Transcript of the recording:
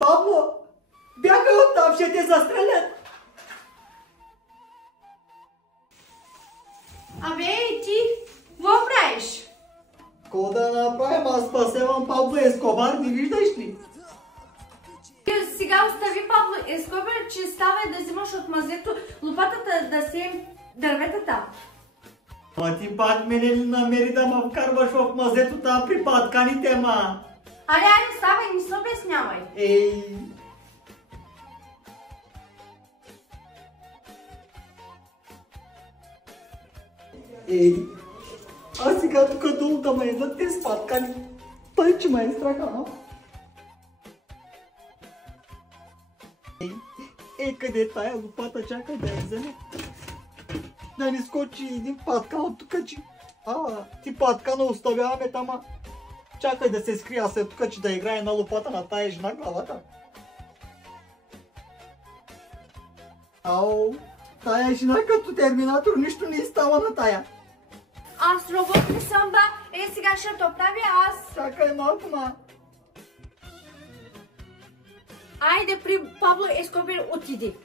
Pablo, бягай оттам, ще те застрелят. Абе, и ти, какво правиш? Ко да направим? Аз спасявам Пабло Ескобар, не виждаш ли? Сега остави Пабло Ескобар, че става да взимаш от мазето лопатата да сеем дърветата. Ма ти пак мене ли намери да ме вкарваш в мазето там при патканите, ма? Айде, ставай, не се обяснявай. Ей! Ей! А сега тук долу да ме едат те с паткани. Той, че ме е страха, а? Ей, къде е тая лопата? Чакай да я вземе. Да не скочи един паткан от тук, че... ти паткана оставяваме там, а... Чакай да се скрия се тук, че да играе на лопата на тая жена главата. Ау, тая жена като терминатор, нищо не става на тая. Аз робот не съм, ба. Сега ще то правя аз. Чакай малко, ма. Айде при Пабло Ескобар отиди.